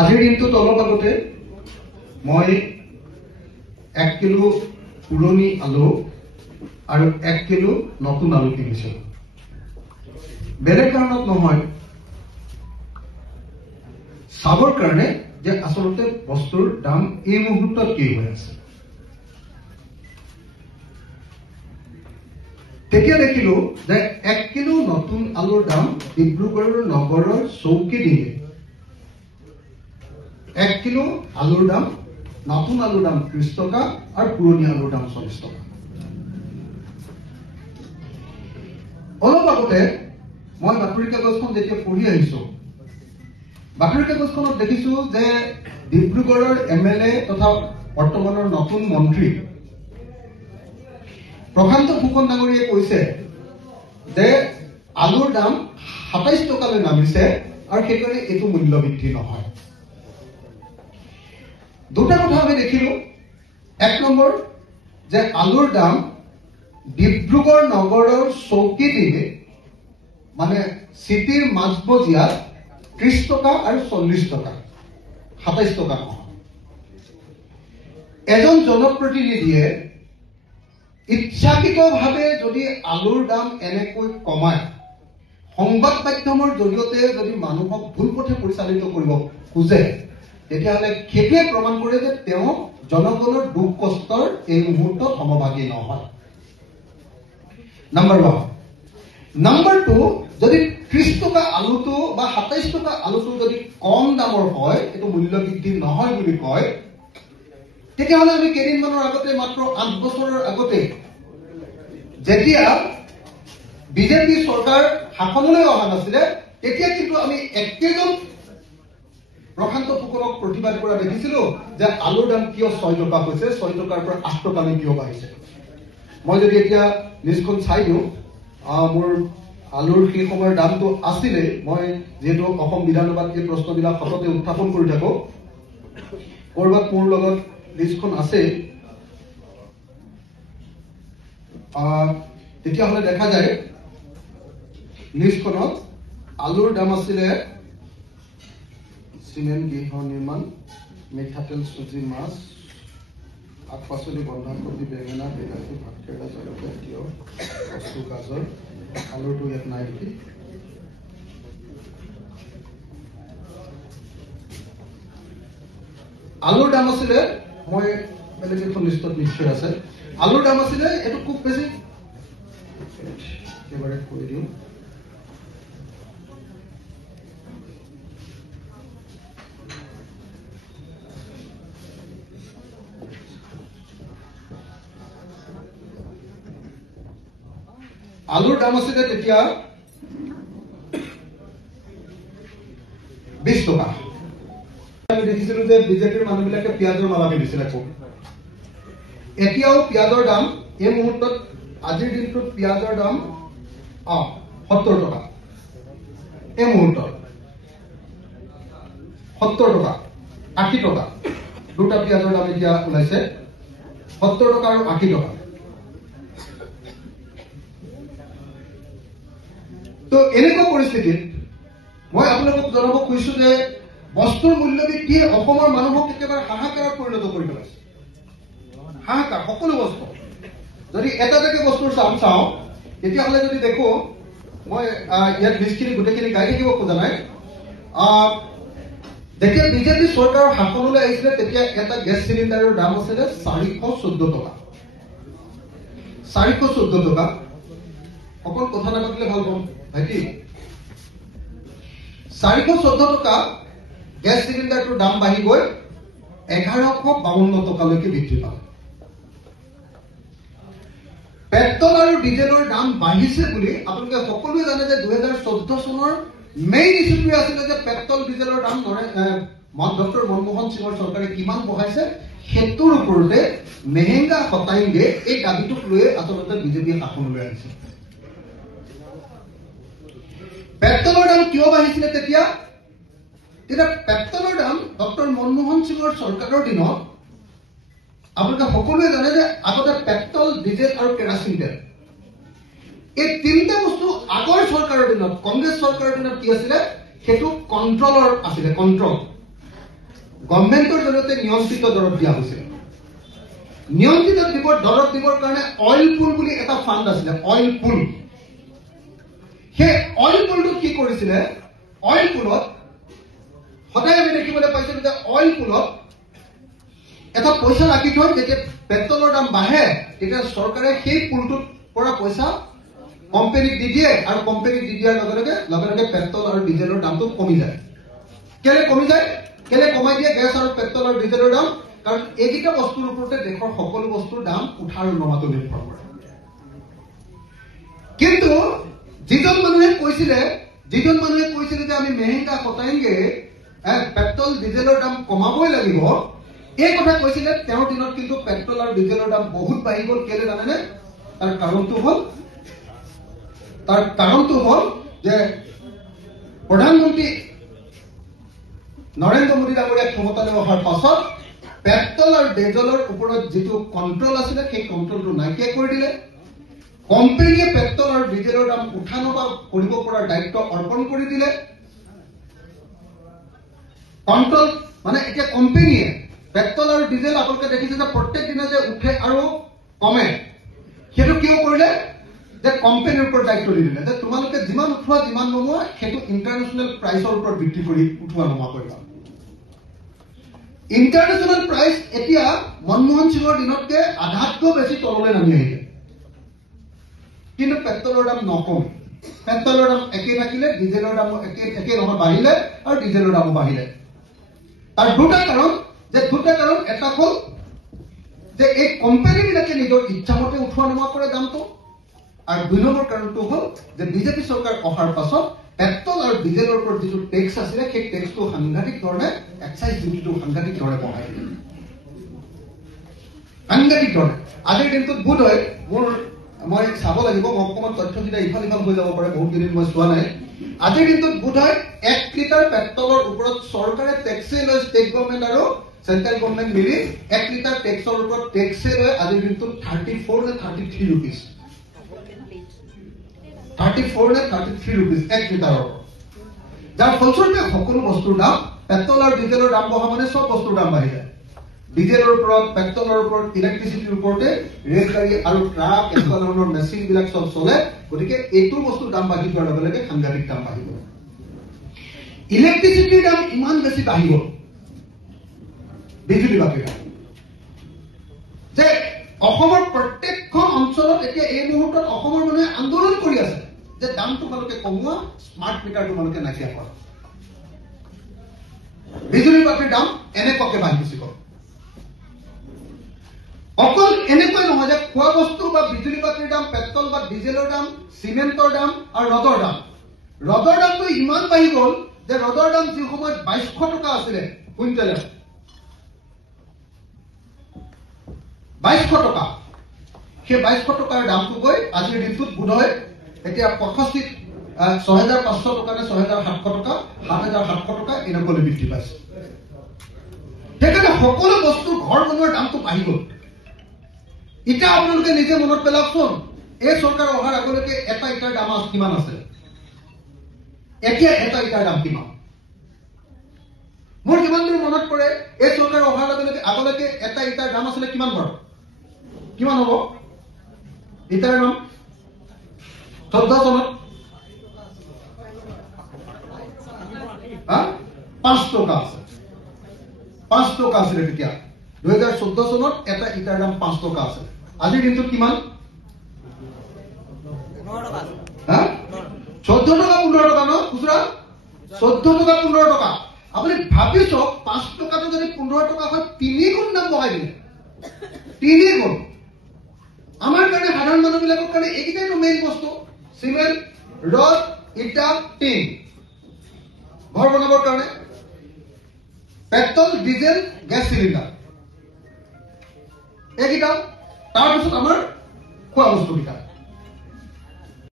আজিৰ দিনটোত অলপ আগতে মই 1 কিলো পুৰণি আলু আৰু 1 কিলো নতুন আলু কিনিছো। বেলেগ কাৰণত নহয়, চাবৰ কাৰণে যে আচলতে বস্তুৰ দাম এই মুহূৰ্তত কি হৈ আছে। তেতিয়া দেখিলো যে 1 কিলো নতুন আলুৰ দাম ডিব্ৰুগড় নগৰৰ চৌকিডিঙে 1 কিলো আলুৰ দাম, নতুন আলুৰ দাম 30 টকা আৰু পুৰণি আলুৰ দাম 40 টকা। অলপ আগতে মই বাতৰি কাগজখন যেতিয়া পঢ়ি আহিছো, বাতৰি কাগজখনত দেখিছো যে ডিব্ৰুগড়ৰ MLA তথা বৰ্তমানৰ নতুন মন্ত্ৰী প্ৰশান্ত ফুকন ডাঙৰীয়ে কৈছে যে আলুৰ দাম 27 টকালৈ নামিছে আৰু সেইকাৰণে এইটো মূল্য বৃদ্ধি নহয়। দুটা কথা আমি দেখিলো। 1 নম্বৰ যে আলুৰ দাম ডিব্ৰুগড় নগৰৰ চৌকিডিঙে মানে চিটিৰ মাজবজিয়াত 30 টকা আৰু 40 টকা, 27 টকা নহয়। এজন জনপ্ৰতিনিধিয়ে ইচ্ছাকৃতভাৱে যদি আলুৰ দাম এনেকৈ কমায়, সংবাদ মাধ্যমৰ জৰিয়তে যদি মানুহক ভুল পথে পৰিচালিত কৰিব খোজে, তেতিয়াহ'লে সেইটোৱে প্ৰমাণ কৰে যে তেওঁ জনগণৰ দুখ কষ্টৰ এই মুহূৰ্তত সমভাগী নহয়। নাম্বাৰ 1। নাম্বাৰ 2, যদি 30 টকা আলুটো বা 27 টকা আলুটো যদি কম দামৰ হয়, এইটো মূল্য বৃদ্ধি নহয় বুলি কয়, তেতিয়াহ'লে আমি কেইদিনমানৰ আগতে, মাত্ৰ 8 বছৰৰ আগতে যেতিয়া বিজেপি চৰকাৰ শাসনলৈ অহা নাছিলে, তেতিয়া কিন্তু আমি একেজন প্ৰশান্ত ফুকনক প্ৰতিবাদ কৰা দেখিছিলো যে আলুৰ দাম কিয় 6 টকা হৈছে, 6 টকাৰ পৰা 8 টকালৈ কিয় বাঢ়িছে। মই যদি এতিয়া লিষ্টখন চাই দিওঁ, মোৰ আলুৰ সেই সময়ৰ দামটো আছিলে, মই যিহেতু অসম বিধানসভাত এই প্ৰশ্নবিলাক সততে উত্থাপন কৰি থাকো, কৰবাত মোৰ লগত লিষ্টখন আছে, তেতিয়াহ'লে দেখা যায় লিষ্টখনত আলুৰ দাম আছিলে চিমেণ্ট, গৃহ নিৰ্মাণ, মিঠাতেল, চুজি, মাছ, শাক পাচলি, বন্ধাকবি, বেঙেনা, বিলাহী, ভাতকেৰেলা, জলকীয়া, তিয়ঁহ, কচু, গাজৰ, আলুৰটো ইয়াত নাই নেকি। আলুৰ দাম আছিলে, মই বেলেগ এখন লিষ্টত নিশ্চয় আছে, আলুৰ দাম আছিলে, এইটো খুব বেছি একেবাৰে কৈ দিওঁ, আলুৰ দাম আছিলে তেতিয়া 20 টকা। আমি দেখিছিলো যে বিজেপিৰ মানুহবিলাকে পিঁয়াজৰ মালা পিন্ধিছিলে খুব। এতিয়াও পিঁয়াজৰ দাম এই মুহূৰ্তত, আজিৰ দিনটোত পিঁয়াজৰ দাম 70 টকা। এই মুহূৰ্তত 70 টকা, 80 টকা, দুটা পিঁয়াজৰ দাম এতিয়া ওলাইছে, 70 টকা আৰু 80 টকা। তো এনেকুৱা পৰিস্থিতিত মই আপোনালোকক জনাব খুজিছো যে বস্তুৰ মূল্য বৃদ্ধিয়ে অসমৰ মানুহক একেবাৰে হাহাকাৰত পৰিণত কৰি পেলাইছে। হাহাকাৰ, সকলো বস্তু। যদি এটা বস্তুৰ দাম চাওঁ, তেতিয়াহ'লে যদি দেখো, মই ইয়াত লিষ্টখিনি গোটেইখিনি গাই থাকিব খোজা নাই, যেতিয়া বিজেপি চৰকাৰৰ শাসনলৈ আহিছিলে, তেতিয়া এটা গেছ চিলিণ্ডাৰৰ দাম আছিলে 414 টকা। 414 টকা। অকল কথা নাপাতিলে ভাল পাম ভাইটি। 414 টকা গেছ চিলিণ্ডাৰটোৰ দাম বাঢ়ি গৈ 1152 টকালৈকে বৃদ্ধি পালে। পেট্ৰল আৰু ডিজেলৰ দাম বাঢ়িছে বুলি আপোনালোকে সকলোৱে জানে যে 2014 চনৰ মেইন ইছ্যুটোৱে আছিলে যে পেট্ৰল ডিজেলৰ দাম ডক্টৰ মনমোহন সিঙৰ চৰকাৰে কিমান বঢ়াইছে, সেইটোৰ ওপৰতে মেহেংগা হটাইংগে এই দাবীটোক লৈ আচলতে বিজেপিয়ে শাসনলৈ আহিছে। পেট্ৰলৰ দাম কিয় বাঢ়িছিলে তেতিয়া পেট্ৰলৰ দাম ডক্টৰ মনমোহন সিঙৰ চৰকাৰৰ দিনত আপোনালোকে সকলোৱে জানে যে আগতে পেট্ৰল, ডিজেল আৰু কেৰাচিন তেল, এই তিনিটা বস্তু আগৰ চৰকাৰৰ দিনত, কংগ্ৰেছ চৰকাৰৰ দিনত কি আছিলে, সেইটো কণ্ট্ৰলৰ আছিলে, কণ্ট্ৰল। গভৰ্ণমেণ্টৰ জৰিয়তে নিয়ন্ত্ৰিত দৰত দিয়া হৈছিল। নিয়ন্ত্ৰিত দৰত দিবৰ কাৰণে অইল পুল বুলি এটা ফাণ্ড আছিলে, অইল পুল। সেই অইল পুলটোত কি কৰিছিলে, অইল পুলত সদায় আমি দেখিবলৈ পাইছিলো যে অইল পুলত এটা পইচা ৰাখি থয়, যেতিয়া পেট্ৰলৰ দাম বাঢ়ে তেতিয়া চৰকাৰে সেই পুলটোৰ পৰা পইচা কোম্পানীক দি দিয়ে, আৰু কোম্পানীক দি দিয়াৰ লগে লগে পেট্ৰল আৰু ডিজেলৰ দামটো কমি যায়। কেলে কমি যায়, কেলে কমাই দিয়ে গেছ আৰু পেট্ৰল আৰু ডিজেলৰ দাম? কাৰণ এইকেইটা বস্তুৰ ওপৰতে দেশৰ সকলো বস্তুৰ দাম উঠাৰ নমাটো নিৰ্ভৰ কৰে। কিন্তু যিজন মানুহে কৈছিলে যে আমি মেহেংগা কটাইংগে, পেট্ৰল ডিজেলৰ দাম কমাবই লাগিব, এই কথা কৈছিলে, তেওঁৰ দিনত কিন্তু পেট্ৰল আৰু ডিজেলৰ দাম বহুত বাঢ়ি গ'ল। কেলে জানেনে? তাৰ কাৰণটো হ'ল যে প্ৰধানমন্ত্ৰী নৰেন্দ্ৰ মোদী ডাঙৰীয়া ক্ষমতালৈ অহাৰ পাছত পেট্ৰল আৰু ডিজেলৰ ওপৰত যিটো কণ্ট্ৰল আছিলে, সেই কণ্ট্ৰলটো নাইকিয়া কৰি দিলে। কোম্পানীয়ে পেট্ৰল আৰু ডিজেলৰ দাম উঠা নমা কৰিব পৰাৰ দায়িত্ব অৰ্পণ কৰি দিলে। কণ্ট্ৰল মানে এতিয়া কোম্পানীয়ে পেট্ৰল আৰু ডিজেল আপোনালোকে দেখিছে যে প্ৰত্যেক দিনে যে উঠে আৰু কমে, সেইটো কিয় কৰিলে? যে কোম্পানীৰ ওপৰত দায়িত্ব দি দিলে যে তোমালোকে যিমান উঠোৱা যিমান নমোৱা সেইটো ইণ্টাৰনেশ্যনেল প্ৰাইচৰ ওপৰত ভিত্তি কৰি উঠোৱা নমোৱা কৰিবা। ইণ্টাৰনেশ্যনেল প্ৰাইচ এতিয়া মনমোহন সিঙৰ দিনতকে আধাতকৈ বেছি তললৈ নামি আহিলে, কিন্তু পেট্ৰলৰ দাম নকমে। পেট্ৰলৰ দাম একে থাকিলে, ডিজেলৰ দামো একে নহয়, বাঢ়িলে, আৰু ডিজেলৰ দামো বাঢ়িলে। তাৰ দুটা কাৰণ, এটা হ'ল যে এই কোম্পানীবিলাকে নিজৰ ইচ্ছামতে উঠোৱা নমা কৰে দামটো, আৰু 2 নম্বৰ কাৰণটো হ'ল যে বিজেপি চৰকাৰ অহাৰ পাছত পেট্ৰল আৰু ডিজেলৰ ওপৰত যিটো টেক্স আছিলে, সেই টেক্সটো সাংঘাতিক ধৰণে, এক্সাইজ ডিউটিটো সাংঘাতিক ধৰণে বঢ়াই দিলে। সাংঘাতিক ধৰণে। আজিৰ দিনটোত বোধ হয় মই চাব লাগিব, মই অকণমান তথ্যকেইটা ইফাল সিফাল হৈ যাব পাৰে, বহুত কেইদিন মই চোৱা নাই। আজিৰ দিনটোত বোধ হয় 1 লিটাৰ পেট্ৰলৰ ওপৰত চৰকাৰে টেক্সে লৈ, ষ্টেট গভৰ্ণমেণ্ট আৰু চেণ্ট্ৰেল গভৰ্ণমেণ্ট মিলি 1 লিটাৰ টেক্সৰ ওপৰত টেক্সে লৈ আজিৰ দিনটোত 34 নে 33 ৰুপিজ। 34 নে 33 ৰুপিজ 1 লিটাৰৰ। যাৰ ফলস্বৰূপে সকলো বস্তুৰ দাম, পেট্ৰল আৰু ডিজেলৰ দাম বঢ়া মানে চব বস্তুৰ দাম বাঢ়ি যায়। ডিজেলৰ ওপৰত, পেট্ৰলৰ ওপৰত, ইলেক্ট্ৰিচিটিৰ ওপৰতে ৰেলগাড়ী আৰু ট্ৰাক, এনেকুৱা ধৰণৰ মেচিন বিলাক চব চলে। গতিকে এইটো বস্তুৰ দাম বাঢ়ি যোৱাৰ লগে লগে সাংঘাতিক দাম বাঢ়ি গ'ল। ইলেক্ট্ৰিচিটিৰ দাম ইমান বেছি বাঢ়ি গ'ল, বিজুলী বাতিৰ দাম, যে অসমৰ প্ৰত্যেকখন অঞ্চলত এতিয়া এই মুহূৰ্তত অসমৰ মানুহে আন্দোলন কৰি আছে যে দাম তোমালোকে কমোৱা, স্মাৰ্ট মিটাৰ তোমালোকে নাইকিয়া কৰা। বিজুলী বাতিৰ দাম এনেকুৱাকে বাঢ়ি গুচি গ'ল। অকল এনেকৈ নহয় যে খোৱা বস্তু বা বিজুলী বাতিৰ দাম, পেট্ৰল বা ডিজেলৰ দাম, চিমেণ্টৰ দাম আৰু ৰদৰ দাম। ৰদৰ দামটো ইমান বাঢ়ি গ'ল যে ৰদৰ দাম যি সময়ত 2200 টকা আছিলে কুইণ্টেলে, 2200 টকা, সেই 2200 টকাৰ দামটো গৈ আজিৰ দিনটোত বোধ হয় এতিয়া 6500 টকা নে 6700 টকা, 7700 টকা এনেকৈ বৃদ্ধি পাইছে। সেইকাৰণে সকলো বস্তু ঘৰ বনোৱাৰ দামটো বাঢ়ি গ'ল। এতিয়া আপোনালোকে নিজে মনত পেলাওকচোন, এই চৰকাৰ অহাৰ আগলৈকে এটা ইটাৰ দাম কিমান আছে, এতিয়া এটা ইটাৰ দাম কিমান? মোৰ যিমান দূৰ মনত পৰে, এই চৰকাৰ অহাৰ আগলৈকে এটা ইটাৰ দাম আছিলে কিমান বাৰু? কিমান হ'ব ইটাৰ দাম? 14 চনত 5 টকা আছে, 5 টকা আছিলে তেতিয়া। 2014 চনত এটা ইটাৰ দাম 5 টকা আছে। আজিৰ দিনটোত কিমান? 14 টকা 15 টকা ন খুচুৰা? 14 টকা 15 টকা। আপুনি ভাবি চাওক, 5 টকাটো যদি 15 টকা হয়, 3 গুণ দাম বঢ়াই দিলে। 3 গুণ। আমাৰ কাৰণে, সাধাৰণ মানুহবিলাকৰ কাৰণে এইকেইটাইতো মেইন বস্তু। চিমেণ্ট, ৰড, ইটা, টিন, ঘৰ বনাবৰ কাৰণে, পেট্ৰল, ডিজেল, গেছ চিলিণ্ডাৰ, এইকেইটা। তাৰপিছত আমাৰ খোৱা বস্তুকেইটা।